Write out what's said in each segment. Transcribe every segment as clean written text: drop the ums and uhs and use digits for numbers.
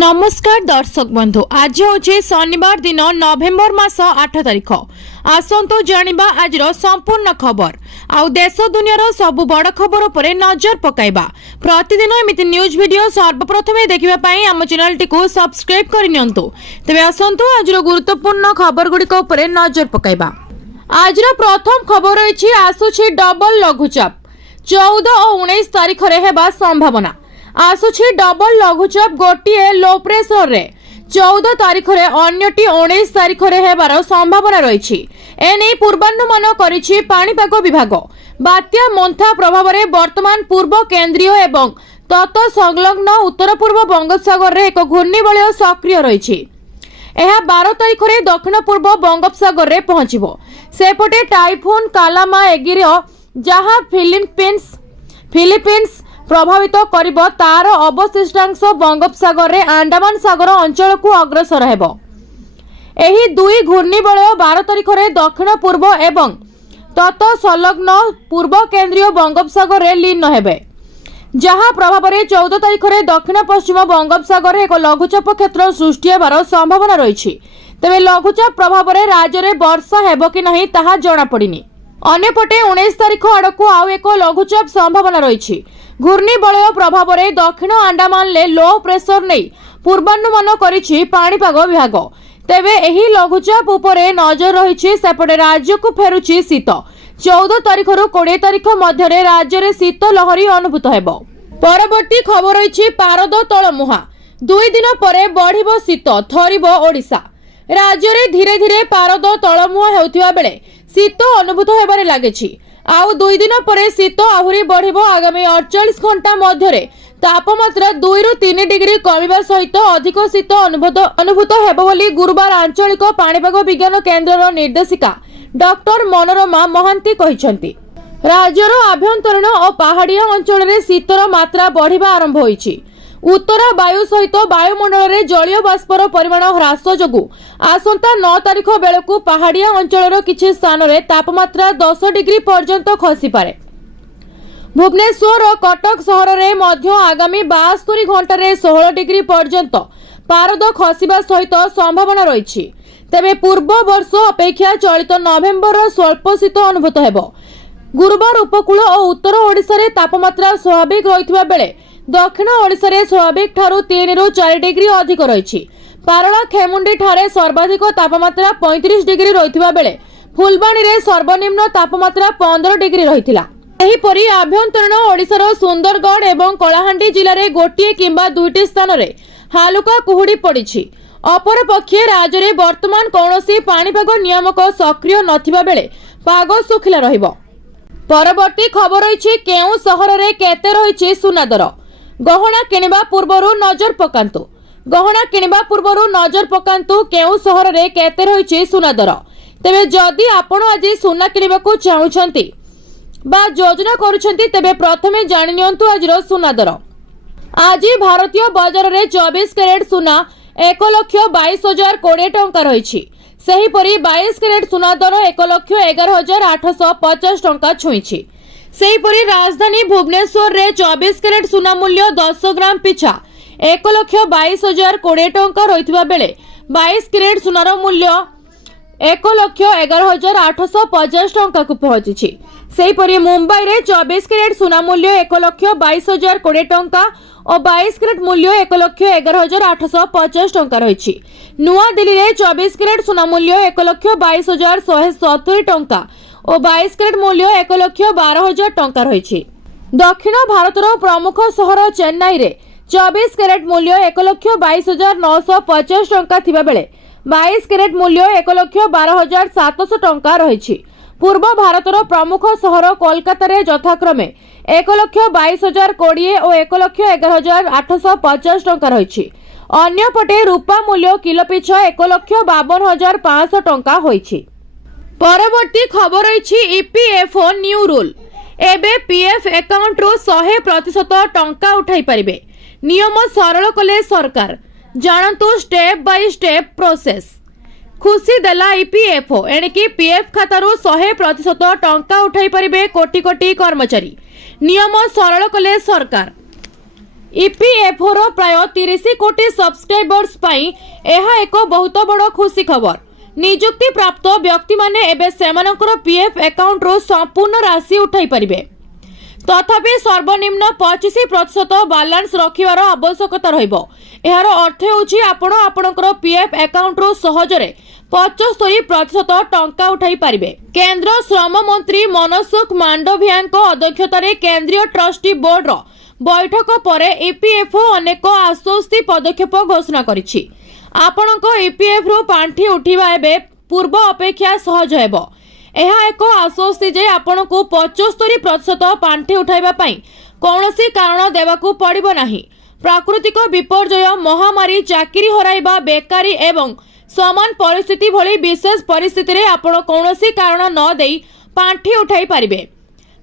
नमस्कार दर्शक बंधु, आज हूँ शनिवार दिन नवेम्बर मास 8 तारिख। आसतु जानिबा आजर संपूर्ण खबर आउ देश दुनियार सबु बड़ खबर पर नजर पकाइबा। प्रतिदिन एमिति न्यूज वीडियो सर्वप्रथमे देखिबा पई आम चैनल टी सब्सक्राइब करिनियंतु। तेबे आसतु आजर गुरुत्वपूर्ण खबर गुड़िक उपर नजर पकाइबा। आजर प्रथम खबर रही आसुछि डबल लघुचाप 14 और 19 तारिख रे हेबा संभावना। आसुछि डबल लघुचाप गोटे लो प्रेसर रे 14 तारिख रे अन्यटी 19 तारिख रे हेबार संभावना रही। एने पूर्वानुमान करिछि पाणीपाग विभाग। बात्या मोन्था प्रभाव रे वर्तमान पूर्व केंद्रीय एवं तत संलग्न उत्तर पूर्व बंगोपसागर रे एक घूर्णिबलय सक्रिय रही। यह 12 तारिख रे दक्षिण पूर्व बंगोपसागर रे पहुंचिबो। सेपटे टाइफून कालामा एगिर जहां फिलिपीन्स प्रभावित करिबो तार अवशिष्टांश बंगोपसागर रे अंडमान सागर अंचल को अग्रसर हेबो। एही दुई घूर्णिबलय 12 तारिख रे दक्षिण पूर्व एवं तत संलग्न पूर्व केंद्रीय बंगोपसागर रे लीन हेबे, जहां प्रभाव रे 14 तारिख रे दक्षिण पश्चिम बंगोपसागर रे एक लघुचाप क्षेत्र सृष्टि हेबार संभावना रही। तेबे लघुचाप प्रभाव रे राज्य रे वर्षा हेबो कि नहीं ताहा जणा पड़िनी। अन्यपटे 19 तारिख आड़कू आउ एक लघुचाप संभावना रही। घूर्णिबलय प्रभाव रे दक्षिण अंडमान ले लो प्रेसर नहीं पूर्वानुमान करिछि पाणीपाग विभाग। तेबे एही लघुचाप उपरे नजर रही। सेपटे राज्य को फेरुछि शीत। 14 तारिख रु 20 तारिख मध्य रे राज्य रे शीत लहरी अनुभूत हेबो। परवर्ती खबर रही पारद तलमुहा 2 दिन परे बढ़िबो शीत थरिबो ओडिशा। राज्य रे धीरे धीरे पारद तलमुहा हेउथिबा बेले शीत अनुभूत हेबारे लागिछि। आउ 2 दिन परे शीत आहुरी बढ़िबो। आगामी 48 घंटा मध्य रे तापमात्रा 2 रु 3 डिग्री कमिबा सहित अधिक शीत अनुभूत हेबो बोली गुरुवार आंचलिक पाणीपाग विज्ञान केन्द्रर निर्देशिका डॉक्टर मनोरमा महांती कहिसंती। राज्यर आभ्यंतरीण और पहाड़िया अंचल रे शीतर मात्रा बढ़िबा आरंभ होईछि। उत्तर वायु सहित वायुमंडल रे जलीय बाष्पर परिमाण ह्रास जोगु आसंता 9 तारिख बेलकू पहाड़िया अंचल किछि स्थान रे तापमात्रा 10 डिग्री पर्यंत खसी पारे। भुवनेश्वर और कटक सहर रे मध्य आगामी 72 घंटा रे 16 डिग्री पर्यंत पारद खसिबा सहित संभावना रही। तेबे पूर्व वर्ष अपेक्षा चलित नवेम्बर स्वल्प शीत अनुभूत हेबो। गुरुवार उपकूल और उत्तर ओडिशा रे तापमात्रा स्वाभाविक रहितबा बेले दक्षिण ओडिशा रे स्वाभाविक ठारू 3 रु 4 डिग्री अधिक रही। पारला खेमुंडी ठारे सर्वाधिक तापमात्रा 35 डिग्री रहितबा बेले फुलबाणी रे सर्वनिम्न तापमात्रा 15 डिग्री रहितिला। एहीपरि आभ्यंतरीण ओडिशार सुंदरगढ़ एवं कलाहांडी जिले में गोटे किंबा 2टी स्थान रे हालुका कुहुड़ी पड़िछि। अपरपक्षे राज्य में वर्तमान कौनसी पाणीपाग नियामक सक्रिय नथिबा बेले पाग सुखिला रहिबो। परवर्ती खबर रही केउ सहर रे केते रही सुना दर। गहना किनिबा पूर्वरु नजर पकांतु। गहना किनिबा पूर्वरु नजर पकांतु केउ सहर रे केते रही सुना दर। तेबे जदि आपण आज सुना किनिबाकू चाहुछंती बा योजना करूछंती तेबे प्रथमे जानि नियंतु आजर सुना दर। आज भारतीय बाजार रे 24 कैरेट सुना 1,22,020 टंका रही। सेहीपरि 22 कैरेट सुना दर 1,11,850 टंका छुईछि। सेहीपरि राजधानी भुवनेश्वर रे 24 कैरेट सुना मूल्य 10 ग्राम पिछा 1,22,020 टंका रहितबा बेले 22 कैरेट सुनार मूल्य 1,11,850 टंका को पहुंची। सेहीपरि मुंबई रे 24 कैरेट सुना मूल्य 1,22,020 टंका और 22 कैरेट मूल्य 1,11,850 टंका रही। नुआ दिल्ली रे 24 कैरेट सुना मूल्य 1,22,170 टंका और 22 कैरेट मूल्य 1,12,000 टंका रही। दक्षिण भारतर प्रमुख सहर चेन्नई रे 24 कैरेट मूल्य 1,22,950 टंका थिबा बेले 22 कैरेट मूल्य 1,12,700 टंका रही। पूर्व भारतर प्रमुख सहर कोलकाता रे यथाक्रमे 1,22,020 और 1,11,850 टंका रही। अन्यपटे रूपा मूल्य किलो पिछा 1,52,500 टंका होईछि। परवर्ती खबर रही ईपीएफओ न्यू रूल। एबे पीएफ अकाउंट रो 100% टंका उठाई परिबे। नियम सरल कले सरकार। जानतु स्टेप बाय स्टेप प्रोसेस। खुशी देला ईपीएफओ। एणिकी पीएफ खातारू 100% टंका उठाई परिबे कोटी कोटी कर्मचारी। नियम सरल कले सरकार। ईपीएफओ रो प्राय 30 कोटी सब्सक्राइबर्स पाई एहा एक बहुत बड़ खुशी खबर। नियुक्ति प्राप्त व्यक्ति माने एबे सेमानकर पीएफ अकाउंट रो संपूर्ण राशि उठाई परिबे। तथापि सर्वनिम्न 25% बैलेंस रखिवार आवश्यकता रहिबो। एहार अर्थ होउछि आपण आपणकर पीएफ अकाउंट रो सहजरे 75% टंका उठाई पारिबे। केंद्र श्रम मंत्री मनसुख मांडवियाଙ୍କ अध्यक्षतारे केंद्रीय ट्रस्टी बोर्ड रो बैठक पर ईपीएफओ अनेक आश्वस्ति पदक्षेप घोषणा करिछि। आपणक ईपीएफ रो पांठी उठिबा एबे पूर्व अपेक्षा सहज हेबो। एहा एक आश्वस्ति जे आपणको 75% पांठी उठाइबा पई कोनोसी कारण देबाकू पड़िबो नाही। प्राकृतिक विपर्यय, महामारी, चाकरी हराइबा, बेकारी एवं समान परिस्थिति भली विशेष परिस्थिति रे आपण कोनोसी कारण न देई पांठी उठाई पारिबे।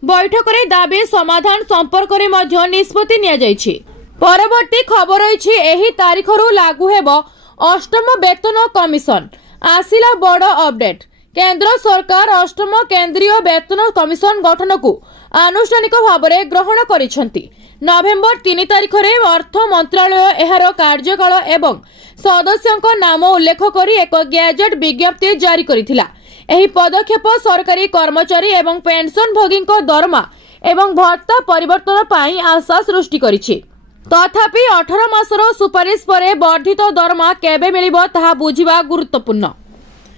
बैठक रे दाबी समाधान संपर्क रे मध्य निष्पत्ति निया जायछि। परवर्ती खबर रहिछि एही तारीख रु लागू हेबो अष्टम वेतन कमिशन। आसिला बड़ अपडेट। केंद्र सरकार अष्टम केंद्रीय वेतन कमिशन गठन को आनुष्ठानिक भाव में ग्रहण करिसेंति। नवेम्बर 3 तारीख रे अर्थ मंत्रालय एहार कार्यकाल एवं सदस्यों नाम उल्लेख करी एक गैजेट विज्ञप्ति जारी करिथिला। एही पदक्षेप सरकारी कर्मचारी एवं पेंशन भोगी दरमा एवं भत्ता परिवर्तन पाई आशा सृष्टि करिछि। तथापि 18 मासर सुपारिश परे वर्धित दरमा केबे मिलिबो ताहा बुझिबा गुरुत्वपूर्ण।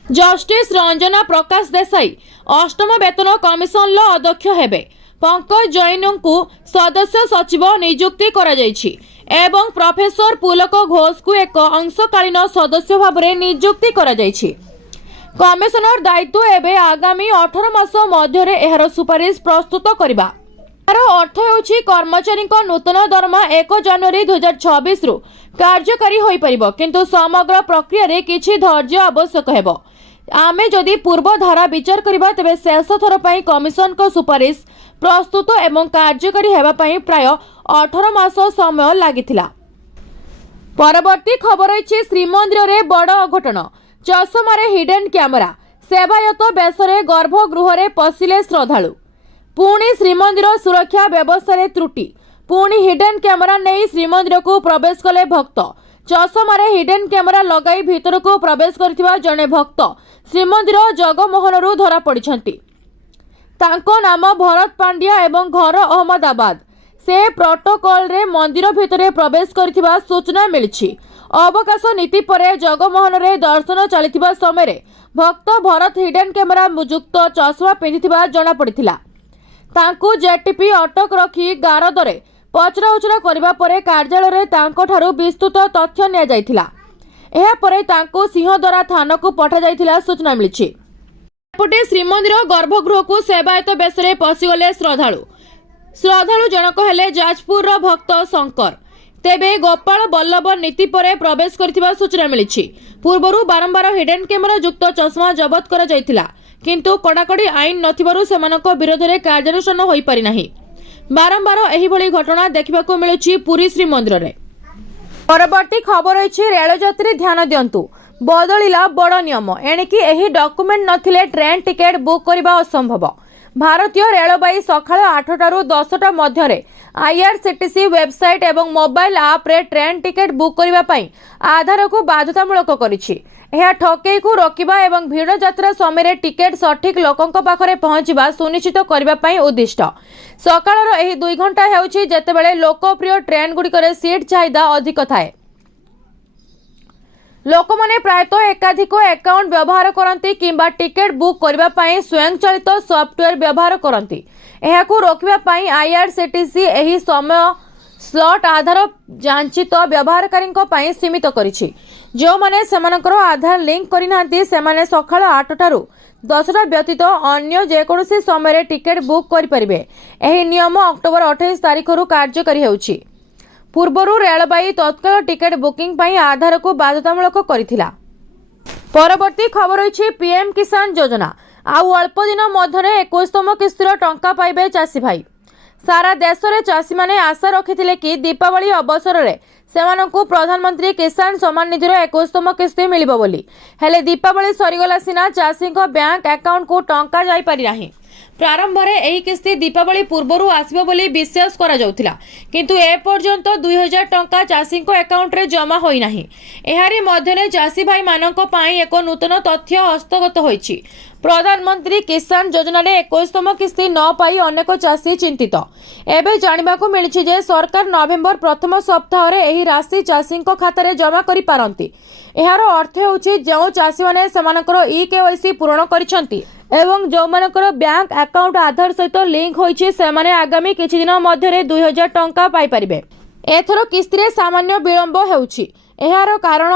जस्टिस रंजना प्रकाश देसाई अष्टम वेतन कमिशन अध्यक्ष हेबे। पंकज जैन को सदस्य सचिव नियुक्ति करा जायछि एवं प्रोफेसर पुलक घोष को एक अंशकालीन सदस्य भाव में नियुक्ति करा जायछि। कमिशनर दायित्व एबे आगामी 18 मास मध्य एहार सुपारिश प्रस्तुत करिबा। यार अर्थ होछि कर्मचारी नूतन दरमा 1 जनवरी 2026 रु कार्यकारी होई परिबो, किंतु समग्र प्रक्रिया रे किछि धैर्य आवश्यक हेबो। आमे जदि पूर्व धारा विचार करिबा तबे शेष थर पई कमिशन को सुपारिश प्रस्तुत एवं कार्यकारी हेबा पई प्राय 18 मास समय लागिथिला। परवर्ती खबर अछि श्रीमंदिर रे बड़ अघटन। चषमारे हिडन कैमेरा। सेवायत बेसरे गर्भगृह रे पशिले श्रद्धालु। पुणी श्रीमंदिर सुरक्षा व्यवस्था त्रुटि। पुणी हिडन कैमेरा नहीं श्रीमंदिर को प्रवेश कले भक्त। चषमारे हिडन कैमेरा लगाई भीतर को प्रवेश करथिबा जने भक्त श्रीमंदिर जगमोहनरू धरा पड़िछंती। तांको नाम भरत पांड्या एवं घर अहमदाबाद। से प्रोटोकॉल रे मंदिर भितरे प्रवेश करथिबा सूचना मिलिछि। अवकाश नीति परे जगमोहन रे दर्शन चलिथिबा समय रे भक्त भरत हिडन कैमेरा युक्त चश्मा पिंधिथिबा जणा पड़िथिला। तांको जेटीपी अटक रखी गारदरे पचरा उचरा करबा परे कार्यालय रे तांको ठारू विस्तृत तथ्य निया जायथिला। एहा परे तांको सिंहदरा थाना को पठा जायथिला सूचना मिलिछि। एपटे श्रीमंदिर गर्भगृह को सेवायत बेसरे पशिगले श्रद्धालु जनक हेले जाजपुर रो भक्त शंकर। तेबे गोपाल बल्लभ नीति परे प्रवेश करथिबा सूचना मिलिछि। पूर्वरु बारंबार हिडन कैमेरा युक्त चश्मा जबत करा जायथिला, किंतु कड़ाकड़ी आईन नथिबारु सेमानक विरोध रे कार्यानुष्ठान होई पारि नाही। बारंबार एही भली घटना देखिबाकू मिलुछि पुरी श्रीमंदिर रे। परवर्ती खबर अछि रेल यात्री ध्यान दियंतु। बदलिला बड़ नियम। एणिकी एही डॉक्यूमेंट नथिले ट्रेन टिकेट बुक करबा असंभव। भारतीय रेलबाई सकाळ 8 टारू 10 मध्य आईआरसीटीसी वेबसाइट एवं मोबाइल आप रे ट्रेन टिकेट बुक करबा पई आधार को बाध्यतामूलक करिछि। एहा ठकेई को रोकिबा एवं भीड़ यात्रा समय टिकेट सठिक लोकंक पाखरे पहुंचबा सुनिश्चित करबा पई उद्दिष्ट। सकाळर एही 2 घंटा हेउछि जेतेबेले लोकप्रिय ट्रेन गुडीकरे सीट चाहिदा अधिक थाए। लोक माने प्रायतः एकाधिक अकाउंट व्यवहार करती किंबा टिकेट बुक करबा पई स्वयंचालित सॉफ्टवेयर व्यवहार करती। एहाकू रोकिबा पई आईआरसीटीसी एही समय स्लॉट आधार जांचित व्यवहारकारी पई सीमित करिछि। जो माने सेमानकर आधार लिंक करिनांती सेमाने सकाळ 8 टारू 10 व्यतीत अन्य जेकोसी समय टिकेट बुक करि परिबे। एही नियम अक्टोबर 28 तारिख रु कार्यकारी हेउछि। पूर्वरु रेलबाई तत्काल टिकेट बुकिंग पई आधार को बाध्यतामूलक करिथिला। परवर्ती खबर अछि पीएम किसान योजना। आउ अल्प दिन मध्य 21तम किस्तीर टंका पाइबे चाषी भाई। सारा देश में चाषी माने आशा रखिथिले कि दीपावली अवसर में सेमानंकु प्रधानमंत्री किसान सम्मान निधिर 21तम किस्ती मिलिबो बोली। हेले दीपावली सरीगला सिना चाषी बैंक अकाउंट को टंका जाई पारि नाही। प्रारंभरे एही किस्ती दीपावली पूर्वरु आसिबो बोली विश्वास करा जाउथिला किंतु ए पर्यंत 2000 टंका चाषी अकाउंट रे जमा होई नाही। एहारी मध्यरे चाषी भाई मानक पई एक नूतन तथ्य हस्तगत होईछि। प्रधानमंत्री किसान योजना रे 21तम किस्ती न पाई अनेक चाषी चिंतित। एबे जानिबाकू मिलिछि जे सरकार नवेम्बर प्रथम सप्ताह रे एही राशि चाषी खाता रे जमा करि पारंती। एहार अर्थ होछि जो चाषी माने समानकर ई-केवाईसी पूर्ण करिसंती एवं जो मानकर बैंक अकाउंट आधार सहित लिंक होइछि सेमाने आगामी किछि दिन मध्यरे 2000 टंका पाई परिबे। एथरो किस्ती रे सामान्य विलंब हेउछि। एहार कारण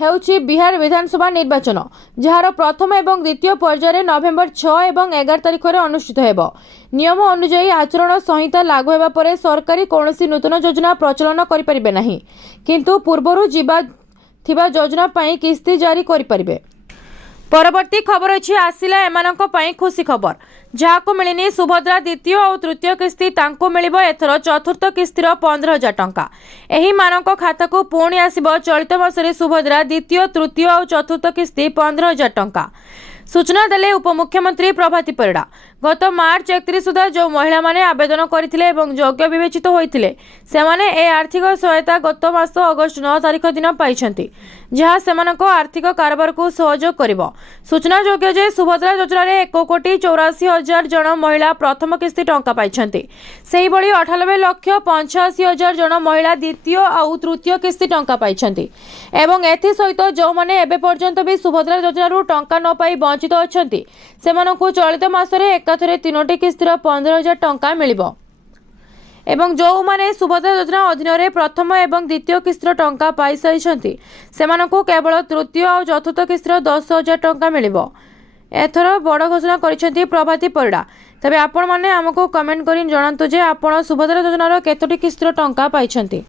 हेउछि बिहार विधानसभा निर्वाचन जहार प्रथम एवं द्वितीय पर्याय नवेम्बर 6 एवं 11 तारिख रे अनुष्ठित हेबो। नियम अनुसार आचरण संहिता लागू हेबा परे सरकारी कोनोसी नूतन योजना प्रचलन करि परिबे नाही किंतु पूर्वरु जीवा थिबा योजना पई किस्ती जारी करि परिबे। परवर्ती खबर अछि आसिला एमानक पई खुशी खबर जाहाको मिलिनी सुभद्रा द्वितीय और तृतीय किस्ती तांको मिलिबो एथरो चतुर्थ किस्तीर 15,000 टंका। एही मानक खाता को पुणी आसिबो चलित मासरे सुभद्रा द्वितीय तृतीय और चतुर्थ किस्ती 15,000 टंका। सूचना देले उपमुख्यमंत्री प्रभाती परिड़ा। गत मार्च 31 सुधा जो महिला माने आवेदन करथिले एवं योग्य विवेचित होइथिले सेमाने ए आर्थिक सहायता गत मास अगस्त 9 तारिख दिन पाइछंती जहा सेमानको आर्थिक कारबार को सहयोग करिवो। सूचना योग्य जे सुभद्रा योजना रे 1,84,000 जन महिला प्रथम किस्ती टंका पाइछंती। सेही बळी 98,85,000 जन महिला द्वितीय और तृतीय किस्ती टंका पाइछंती एवं एथि सहित जो माने एबे पर्यंत भी सुभद्रा योजना रू टंका न पाई वंचित अछंती सेमानको चलित मासरे एकाथरे 3टी किस्तीर 15,000 टंका मिलिबो एवं जो माने सुभद्रा योजना अधीन रे प्रथम एवं द्वितीय किस्तीर टंका पाई साइछंती सेमानको केवल तृतीय और चतुर्थ किस्तीर 10,000 टंका मिलिबो। एथर बड़ घोषणा करिसेंती प्रभाती परिड़ा। तबे आपण माने हमको कमेंट करि जणांतु जे आपण सुभद्रा योजनार केतोटी किस्तीर टंका पाइछंती।